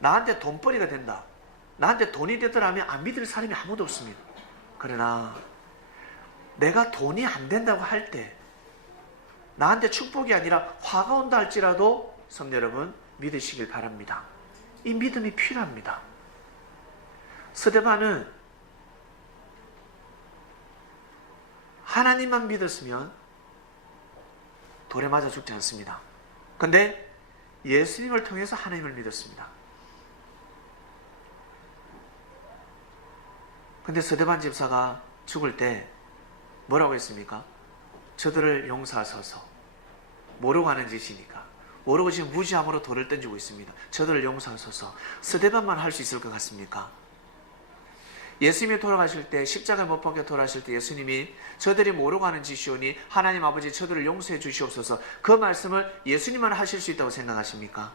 나한테 돈벌이가 된다, 나한테 돈이 되더라면 안 믿을 사람이 아무도 없습니다. 그러나 내가 돈이 안 된다고 할 때, 나한테 축복이 아니라 화가 온다 할지라도 성도 여러분 믿으시길 바랍니다. 이 믿음이 필요합니다. 스데반은 하나님만 믿었으면 돌에 맞아 죽지 않습니다. 근데 예수님을 통해서 하나님을 믿었습니다. 근데 스데반 집사가 죽을 때 뭐라고 했습니까? 저들을 용서하소서. 모르고 하는 짓이니까. 모르고 지금 무지함으로 돌을 던지고 있습니다. 저들을 용서하소서. 스데반만 할 수 있을 것 같습니까? 예수님이 돌아가실 때, 십자가에 못 박혀 돌아가실 때 예수님이 저들이 모르고 하는 짓이오니 하나님 아버지 저들을 용서해 주시옵소서, 그 말씀을 예수님만 하실 수 있다고 생각하십니까?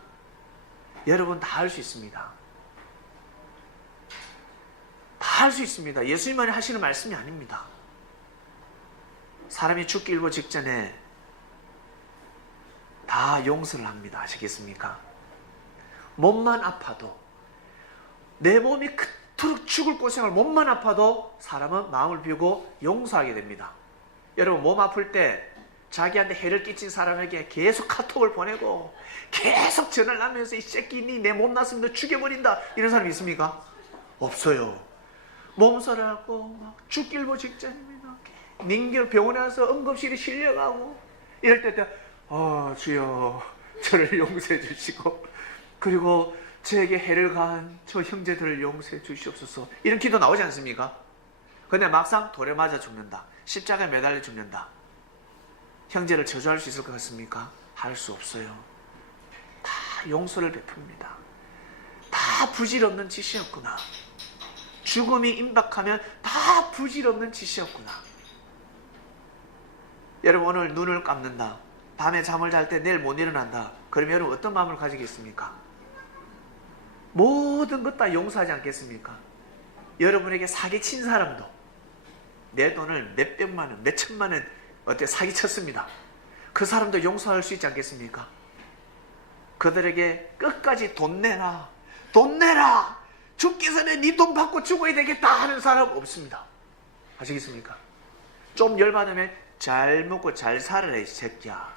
여러분 다 할 수 있습니다. 다 할 수 있습니다. 예수님만이 하시는 말씀이 아닙니다. 사람이 죽기 일보 직전에 다 용서를 합니다. 아시겠습니까? 몸만 아파도, 내 몸이 그토록 죽을 고생을 몸만 아파도 사람은 마음을 비우고 용서하게 됩니다. 여러분 몸 아플 때 자기한테 해를 끼친 사람에게 계속 카톡을 보내고 계속 전화를 하면서 이 새끼니 내 몸 났으면 너 죽여버린다, 이런 사람 있습니까? 없어요. 몸살하고 막 죽기 일보 직전입니다. 닌결 병원에 와서 응급실에 실려가고 이럴 때 주여 저를 용서해 주시고, 그리고 저에게 해를 가한 저 형제들을 용서해 주시옵소서, 이런 기도 나오지 않습니까? 근데 막상 돌에 맞아 죽는다, 십자가에 매달려 죽는다, 형제를 저주할 수 있을 것 같습니까? 할 수 없어요. 다 용서를 베풉니다. 다 부질없는 짓이었구나. 죽음이 임박하면 다 부질없는 짓이었구나. 여러분 오늘 눈을 감는다, 밤에 잠을 잘 때 내일 못 일어난다, 그러면 여러분 어떤 마음을 가지겠습니까? 모든 것 다 용서하지 않겠습니까? 여러분에게 사기친 사람도 내 돈을 몇백만 원, 몇천만 원 사기쳤습니다. 그 사람도 용서할 수 있지 않겠습니까? 그들에게 끝까지 돈 내라, 돈 내라, 죽기 전에 네 돈 받고 죽어야 되겠다 하는 사람 없습니다. 아시겠습니까? 좀 열받으면 잘 먹고 잘 살아라 이 새끼야,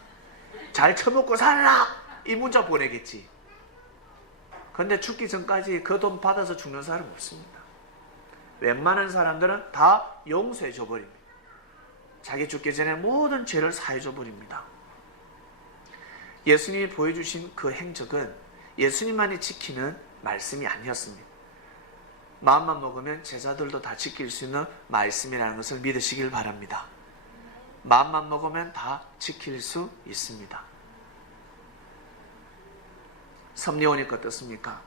잘 처먹고 살아라, 이 문자 보내겠지. 근데 죽기 전까지 그 돈 받아서 죽는 사람 없습니다. 웬만한 사람들은 다 용서해 줘버립니다. 자기 죽기 전에 모든 죄를 사해 줘버립니다. 예수님이 보여주신 그 행적은 예수님만이 지키는 말씀이 아니었습니다. 마음만 먹으면 제자들도 다 지킬 수 있는 말씀이라는 것을 믿으시길 바랍니다. 마음만 먹으면 다 지킬 수 있습니다. 섭리 오니까 어떻습니까?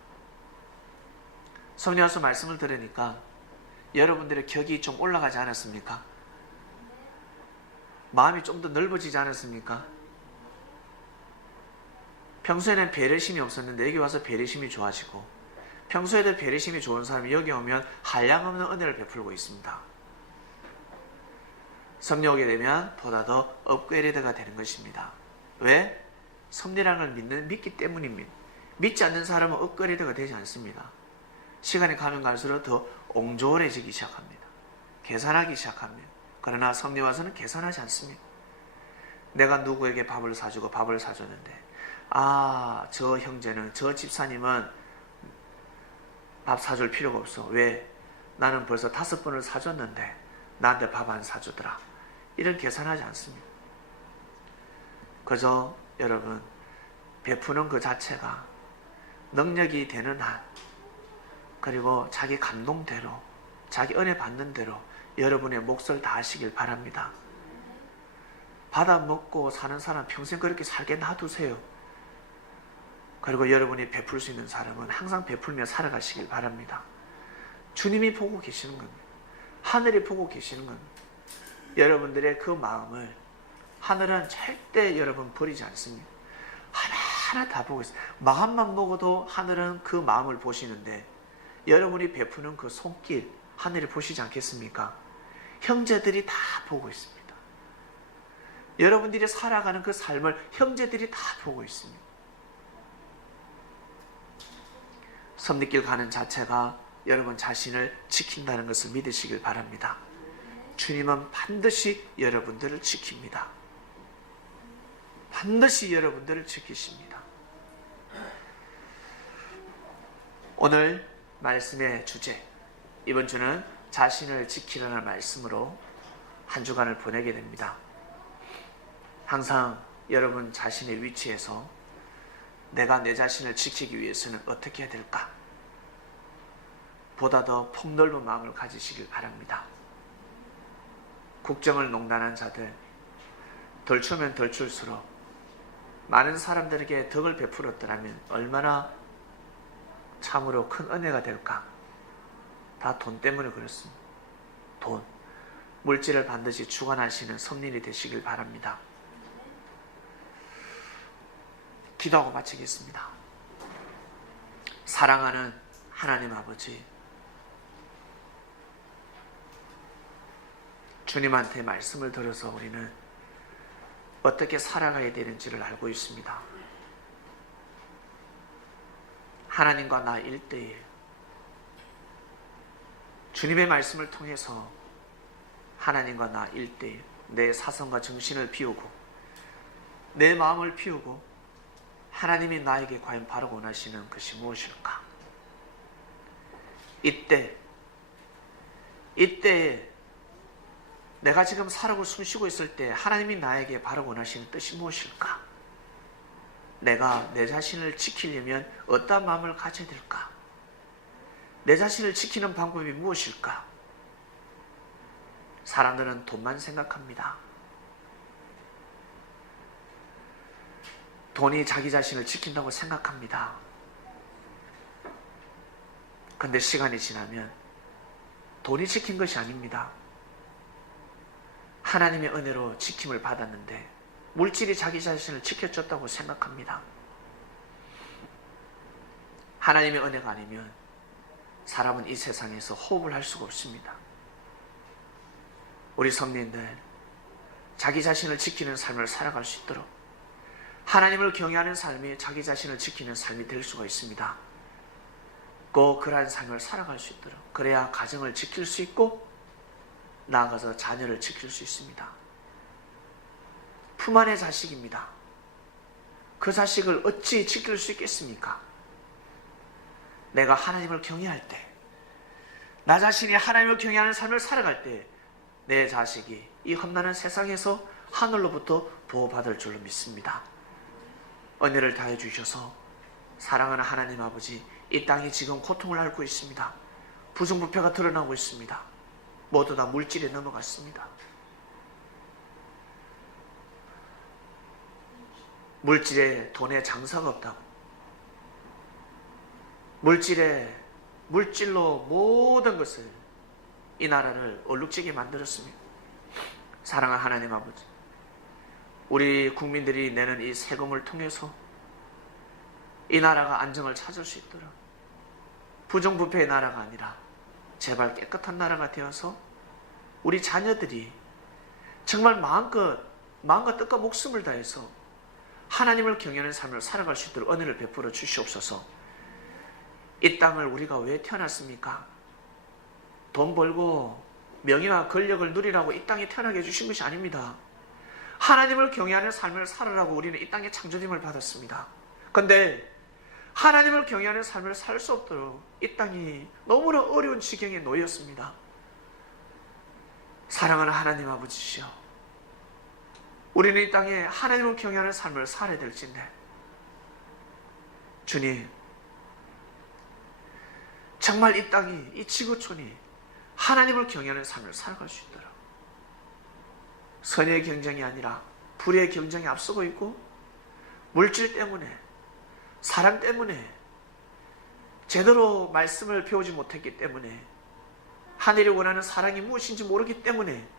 섭리 와서 말씀을 들으니까 여러분들의 격이 좀 올라가지 않았습니까? 마음이 좀 더 넓어지지 않았습니까? 평소에는 배려심이 없었는데 여기 와서 배려심이 좋아지고, 평소에도 배려심이 좋은 사람이 여기 오면 한량없는 은혜를 베풀고 있습니다. 섭리 오게 되면 보다 더 업그레이드가 되는 것입니다. 왜? 섭리라는 걸 믿기 때문입니다. 믿지 않는 사람은 업그레이드가 되지 않습니다. 시간이 가면 갈수록 더 옹졸해지기 시작합니다. 계산하기 시작합니다. 그러나 섭리 와서는 계산하지 않습니다. 내가 누구에게 밥을 사주고 밥을 사줬는데, 아, 저 형제는, 저 집사님은 밥 사줄 필요가 없어. 왜? 나는 벌써 5번을 사줬는데 나한테 밥 안 사주더라. 이런 계산하지 않습니다. 그저 여러분, 베푸는 그 자체가 능력이 되는 한, 그리고 자기 감동대로, 자기 은혜 받는 대로 여러분의 몫을 다하시길 바랍니다. 받아 먹고 사는 사람 평생 그렇게 살게 놔두세요. 그리고 여러분이 베풀 수 있는 사람은 항상 베풀며 살아가시길 바랍니다. 주님이 보고 계시는 겁니다. 하늘이 보고 계시는 겁니다. 여러분들의 그 마음을 하늘은 절대 여러분 버리지 않습니다. 하나하나 다 보고 있어요. 마음만 먹어도 하늘은 그 마음을 보시는데, 여러분이 베푸는 그 손길 하늘이 보시지 않겠습니까? 형제들이 다 보고 있습니다. 여러분들이 살아가는 그 삶을 형제들이 다 보고 있습니다. 섭리길 가는 자체가 여러분 자신을 지킨다는 것을 믿으시길 바랍니다. 주님은 반드시 여러분들을 지킵니다. 반드시 여러분들을 지키십니다. 오늘 말씀의 주제, 이번 주는 자신을 지키라는 말씀으로 한 주간을 보내게 됩니다. 항상 여러분 자신의 위치에서 내가 내 자신을 지키기 위해서는 어떻게 해야 될까? 보다 더 폭넓은 마음을 가지시길 바랍니다. 국정을 농단한 자들, 덜 추면 덜 출수록 많은 사람들에게 덕을 베풀었더라면 얼마나 참으로 큰 은혜가 될까? 다 돈 때문에 그렇습니다. 돈, 물질을 반드시 주관하시는 섭리이 되시길 바랍니다. 기도하고 마치겠습니다. 사랑하는 하나님 아버지, 주님한테 말씀을 들어서 우리는 어떻게 살아가야 되는지를 알고 있습니다. 하나님과 나 1:1, 주님의 말씀을 통해서 하나님과 나 1:1, 내 사성과 정신을 비우고 내 마음을 비우고 하나님이 나에게 과연 바라고 원하시는 것이 무엇일까? 이때 내가 지금 살아고 숨쉬고 있을 때 하나님이 나에게 바라고 원하시는 뜻이 무엇일까? 내가 내 자신을 지키려면 어떤 마음을 가져야 될까? 내 자신을 지키는 방법이 무엇일까? 사람들은 돈만 생각합니다. 돈이 자기 자신을 지킨다고 생각합니다. 근데 시간이 지나면 돈이 지킨 것이 아닙니다. 하나님의 은혜로 지킴을 받았는데 물질이 자기 자신을 지켜줬다고 생각합니다. 하나님의 은혜가 아니면 사람은 이 세상에서 호흡을 할 수가 없습니다. 우리 성도님들, 자기 자신을 지키는 삶을 살아갈 수 있도록 하나님을 경외하는 삶이 자기 자신을 지키는 삶이 될 수가 있습니다. 꼭 그러한 삶을 살아갈 수 있도록, 그래야 가정을 지킬 수 있고 나아가서 자녀를 지킬 수 있습니다. 품 안의 자식입니다. 그 자식을 어찌 지킬 수 있겠습니까? 내가 하나님을 경외할 때, 나 자신이 하나님을 경외하는 삶을 살아갈 때 내 자식이 이 험난한 세상에서 하늘로부터 보호받을 줄로 믿습니다. 은혜를 다해 주셔서 사랑하는 하나님 아버지, 이 땅이 지금 고통을 앓고 있습니다. 부정부패가 드러나고 있습니다. 모두 다 물질에 넘어갔습니다. 물질에, 돈에 장사가 없다고, 물질로 모든 것을 이 나라를 얼룩지게 만들었습니다. 사랑하는 하나님 아버지, 우리 국민들이 내는 이 세금을 통해서 이 나라가 안정을 찾을 수 있도록, 부정부패의 나라가 아니라 제발 깨끗한 나라가 되어서 우리 자녀들이 정말 마음껏 뜻과 목숨을 다해서 하나님을 경외하는 삶을 살아갈 수 있도록 은혜를 베풀어 주시옵소서. 이 땅을 우리가 왜 태어났습니까? 돈 벌고 명예와 권력을 누리라고 이 땅에 태어나게 해주신 것이 아닙니다. 하나님을 경외하는 삶을 살으라고 우리는 이 땅에 창조됨을 받았습니다. 그런데 하나님을 경외하는 삶을 살 수 없도록 이 땅이 너무나 어려운 지경에 놓였습니다. 사랑하는 하나님 아버지시여, 우리는 이 땅에 하나님을 경외하는 삶을 살아야 될진데, 주님, 정말 이 땅이, 이 지구촌이 하나님을 경외하는 삶을 살아갈 수 있도록, 선의 경쟁이 아니라 불의 경쟁이 앞서고 있고, 물질 때문에, 사랑 때문에, 제대로 말씀을 배우지 못했기 때문에, 하늘이 원하는 사랑이 무엇인지 모르기 때문에,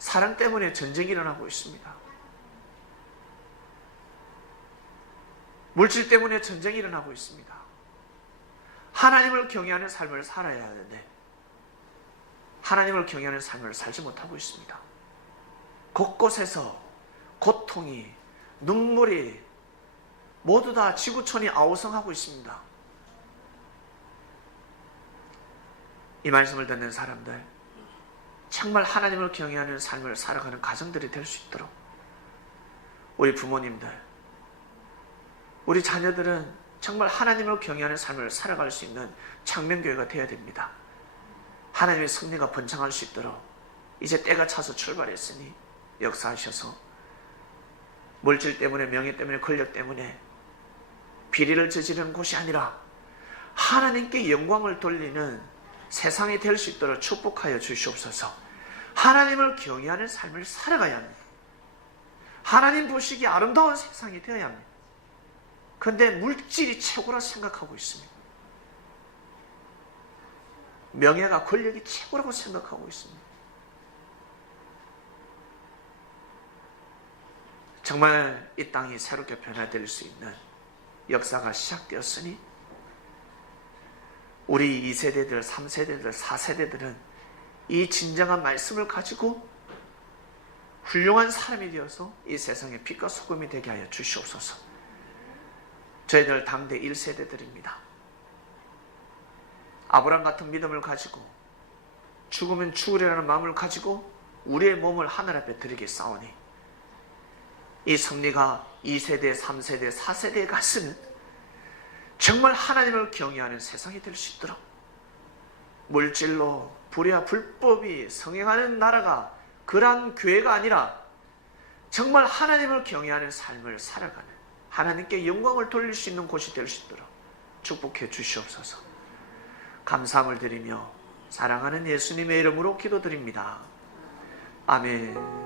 사랑 때문에 전쟁이 일어나고 있습니다. 물질 때문에 전쟁이 일어나고 있습니다. 하나님을 경외하는 삶을 살아야 하는데 하나님을 경외하는 삶을 살지 못하고 있습니다. 곳곳에서 고통이, 눈물이 모두 다 지구촌이 아우성하고 있습니다. 이 말씀을 듣는 사람들, 정말 하나님을 경외하는 삶을 살아가는 가정들이 될 수 있도록 우리 부모님들, 우리 자녀들은 정말 하나님을 경외하는 삶을 살아갈 수 있는 창명교회가 되어야 됩니다. 하나님의 섭리가 번창할 수 있도록 이제 때가 차서 출발했으니 역사하셔서 물질 때문에, 명예 때문에, 권력 때문에 비리를 저지르는 곳이 아니라 하나님께 영광을 돌리는 세상이 될 수 있도록 축복하여 주시옵소서. 하나님을 경외하는 삶을 살아가야 합니다. 하나님 보시기에 아름다운 세상이 되어야 합니다. 그런데 물질이 최고라 생각하고 있습니다. 명예가, 권력이 최고라고 생각하고 있습니다. 정말 이 땅이 새롭게 변화될 수 있는 역사가 시작되었으니 우리 2세대들, 3세대들, 4세대들은 이 진정한 말씀을 가지고 훌륭한 사람이 되어서 이 세상의 빛과 소금이 되게 하여 주시옵소서. 저희들 당대 1세대들입니다. 아브라함 같은 믿음을 가지고 죽으면 죽으리라는 마음을 가지고 우리의 몸을 하늘 앞에 드리겠사오니 이 섭리가 2세대, 3세대, 4세대에 갔으면 정말 하나님을 경외하는 세상이 될 수 있도록, 물질로 불의와 불법이 성행하는 나라가 그러한 교회가 아니라 정말 하나님을 경외하는 삶을 살아가는, 하나님께 영광을 돌릴 수 있는 곳이 될 수 있도록 축복해 주시옵소서. 감사함을 드리며 사랑하는 예수님의 이름으로 기도드립니다. 아멘.